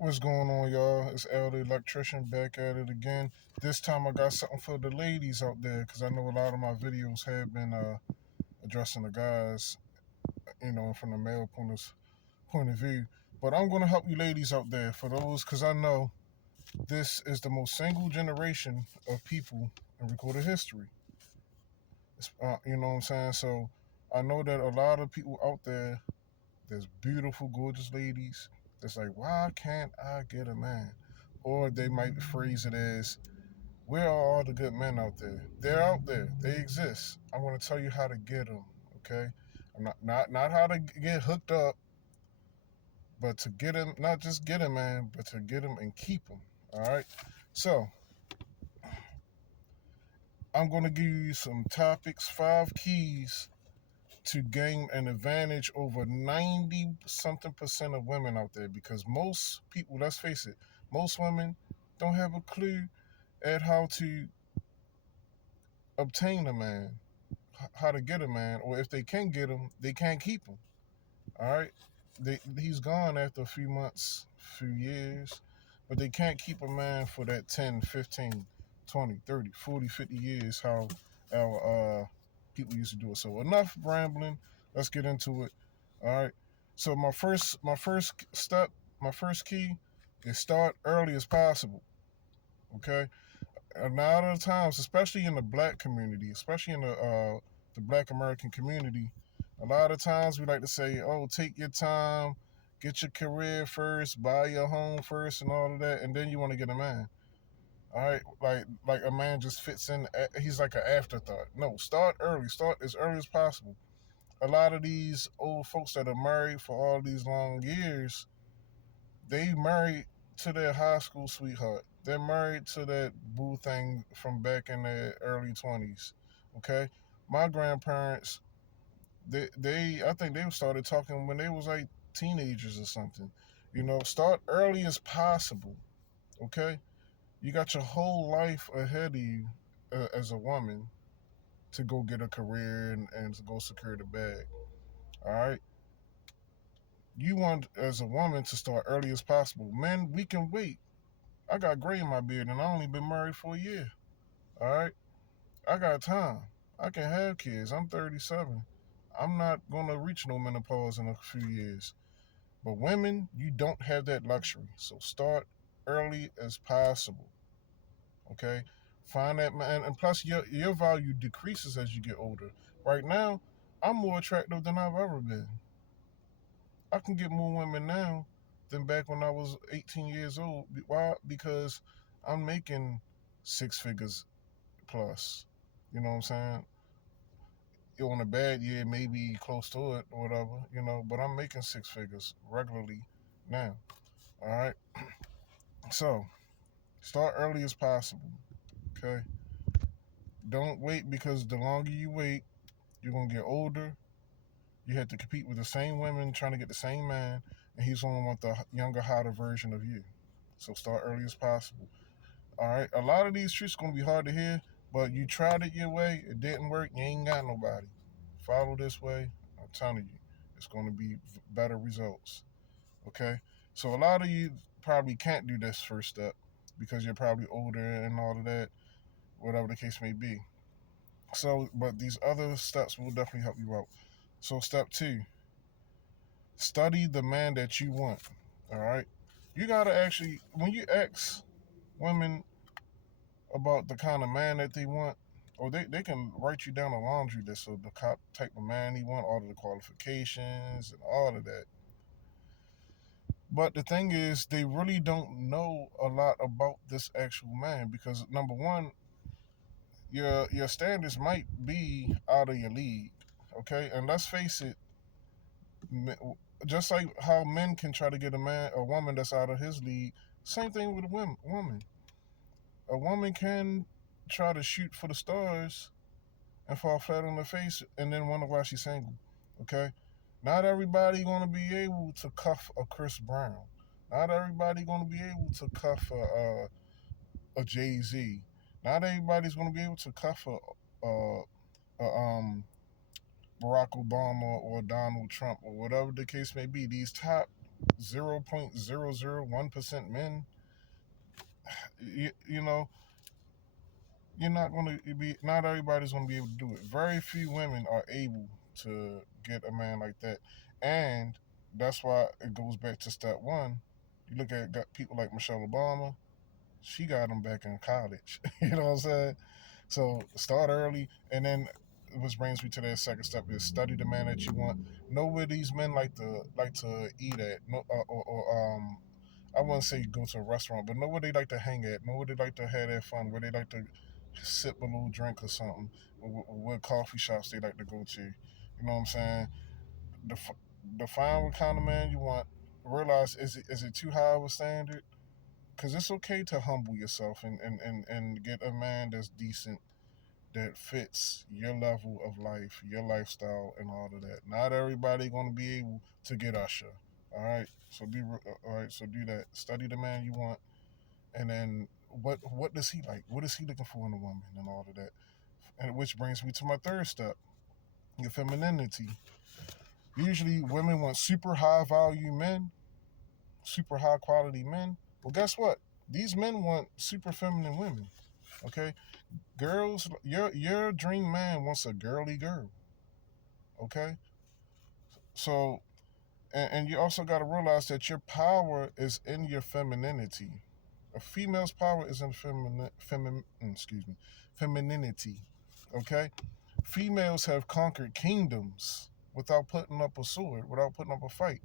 What's going on, y'all? It's L the Electrician back at it again. This time I got something for the ladies out there because I know a lot of my videos have been addressing the guys, from the male point of view. But I'm going to help you ladies out there for those because I know this is the most single generation of people in recorded history. You know what I'm saying? So I know that a lot of people out there, there's beautiful, gorgeous ladies that's like, why can't I get a man? Or they might phrase it as, where are all the good men out there? They're out there. They exist. I'm going to tell you how to get them. Okay, I'm not how to get hooked up, but to get them, not just get them, man, but to get them and keep them. All right. So I'm going to give you some topics, 5 keys to gain an advantage over 90 something percent of women out there, because most people, let's face it, most women don't have a clue at how to obtain a man, how to get a man, or if they can get him, they can't keep him. All right, he's gone after a few months, few years, but they can't keep a man for that 10, 15, 20, 30, 40, 50 years, how our people used to do it. So enough rambling, let's get into it. All right, so my first step, my first key is start early as possible. Okay, a lot of the times, especially in the black community, especially in the black American community, a lot of times we like to say, "Oh, take your time, get your career first, buy your home first, and all of that, and then you want to get a man." All right, like a man just fits in. He's like an afterthought. No, start early. Start as early as possible. A lot of these old folks that are married for all these long years, they married to their high school sweetheart. They're married to that boo thing from back in their early 20s. Okay, my grandparents, they I think they started talking when they was like teenagers or something. Start early as possible. Okay, you got your whole life ahead of you as a woman to go get a career and to go secure the bag. All right, you want as a woman to start early as possible. Men, we can wait. I got gray in my beard and I only been married for a year. All right. I got time. I can have kids. I'm 37. I'm not going to reach no menopause in a few years. But women, you don't have that luxury. So start early as possible. Okay. Find that man. And plus, your value decreases as you get older. Right now, I'm more attractive than I've ever been. I can get more women now than back when I was 18 years old. Why? Because I'm making 6 figures plus. You know what I'm saying? On a bad year, maybe close to it or whatever, but I'm making 6 figures regularly now. All right. So start early as possible. Okay. Don't wait, because the longer you wait, you're going to get older. You have to compete with the same women trying to get the same man, and he's going to want the younger, hotter version of you. So start early as possible. All right. A lot of these truths are going to be hard to hear, but you tried it your way. It didn't work. You ain't got nobody. Follow this way. I'm telling you, it's going to be better results. Okay. So a lot of you probably can't do this first step because you're probably older and all of that, whatever the case may be. So, but these other steps will definitely help you out. So, step 2, study the man that you want. All right. You got to actually, when you ask women about the kind of man that they want, or they can write you down a laundry list of the type of man they want, all of the qualifications and all of that. But the thing is, they really don't know a lot about this actual man, because number one, your standards might be out of your league. Okay, and let's face it, just like how men can try to get a woman that's out of his league, same thing with a woman. A woman can try to shoot for the stars and fall flat on her face and then wonder why she's single. Okay? Not everybody gonna be able to cuff a Chris Brown. Not everybody gonna be able to cuff a Jay Z. Not everybody's gonna be able to cuff a Barack Obama or Donald Trump or whatever the case may be. These top 0.001% men, you know, you're not going to be, not everybody's going to be able to do it. Very few women are able to get a man like that. And that's why it goes back to step one. You look at got people like Michelle Obama, she got him back in college. You know what I'm saying? So start early, and then which brings me to that second step is study the man that you want. Know where these men like to eat at. No, or I wouldn't say go to a restaurant, but know where they like to hang at. Know where they like to have their fun. Where they like to sip a little drink or something. Or what coffee shops they like to go to. You know what I'm saying? Def- Define what kind of man you want. Realize is it too high of a standard? Because it's okay to humble yourself and get a man that's decent, that fits your level of life, your lifestyle, and all of that. Not everybody going to be able to get Usher. All right, so all right. So do that. Study the man you want, and then what does he like? What is he looking for in a woman, and all of that. And which brings me to my third step: your femininity. Usually, women want super high value men, super high quality men. Well, guess what? These men want super feminine women. Okay, girls, your dream man wants a girly girl. Okay, so and you also got to realize that your power is in your femininity. A female's power is in femininity. Okay, females have conquered kingdoms without putting up a sword, without putting up a fight.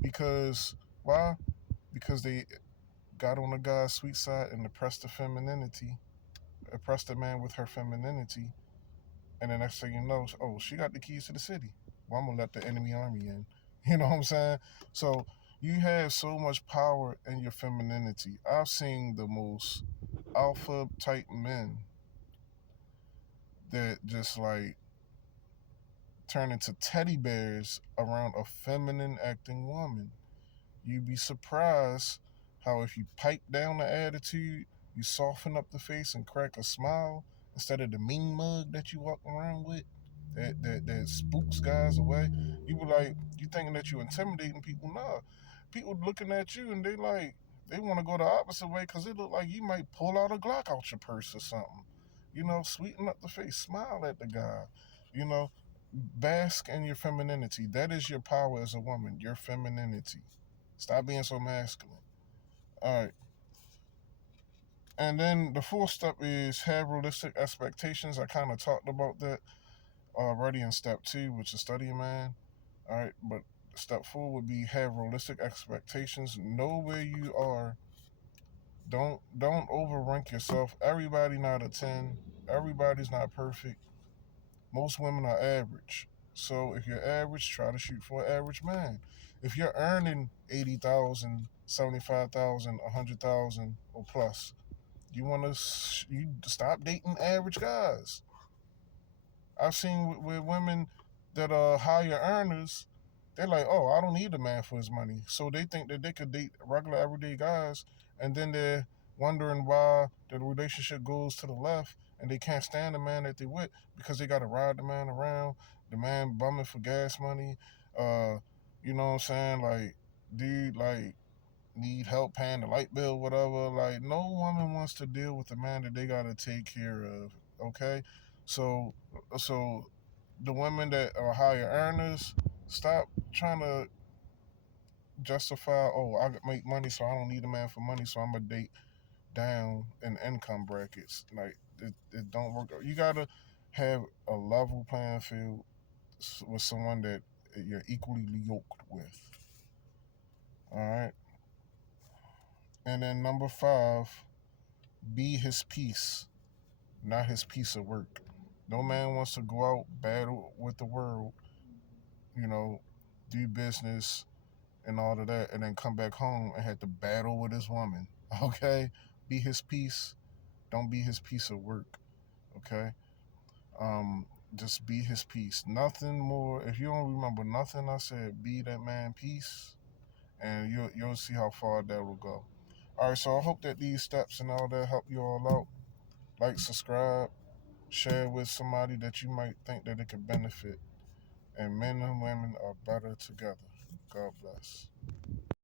Because why? Because they got on the guy's sweet side and oppressed the femininity, oppressed the man with her femininity, and the next thing you know, oh, she got the keys to the city. Well, I'm gonna let the enemy army in. You know what I'm saying? So you have so much power in your femininity. I've seen the most alpha type men that just like turn into teddy bears around a feminine acting woman. You'd be surprised how if you pipe down the attitude, you soften up the face and crack a smile instead of the mean mug that you walk around with that spooks guys away. You be like, you thinking that you intimidating people? Nah, people looking at you and they want to go the opposite way because it look like you might pull out a Glock out your purse or something. You know, sweeten up the face, smile at the guy. You know, bask in your femininity. That is your power as a woman. Your femininity. Stop being so masculine. All right. And then the fourth step is have realistic expectations. I kind of talked about that already in step two, which is study a man. All right. But step four would be have realistic expectations. Know where you are. Don't overrank yourself. Everybody not a 10. Everybody's not perfect. Most women are average. So if you're average, try to shoot for an average man. If you're earning 80,000, 75,000, 100,000 or plus, you want to you stop dating average guys. I've seen with women that are higher earners, they're like, oh, I don't need a man for his money. So they think that they could date regular everyday guys, and then they're wondering why the relationship goes to the left and they can't stand the man that they with because they got to ride the man around, the man bumming for gas money. Uh, you know what I'm saying? Like, dude, like, need help paying the light bill, whatever. Like, no woman wants to deal with a man that they gotta take care of. Okay, so so the women that are higher earners, stop trying to justify. Oh, I make money, so I don't need a man for money, so I'm gonna date down in income brackets. Like it don't work. You gotta have a level playing field with someone that you're equally yoked with. All right, and then number five, be his piece, not his piece of work. No man wants to go out, battle with the world, you know, do business and all of that, and then come back home and have to battle with his woman. Okay? Be his piece. Don't be his piece of work. Okay? Um, just be his piece. Nothing more. If you don't remember nothing I said, be that man piece, and you'll see how far that will go. All right, so I hope that these steps and all that help you all out. Like, subscribe, share with somebody that you might think that it could benefit. And men and women are better together. God bless.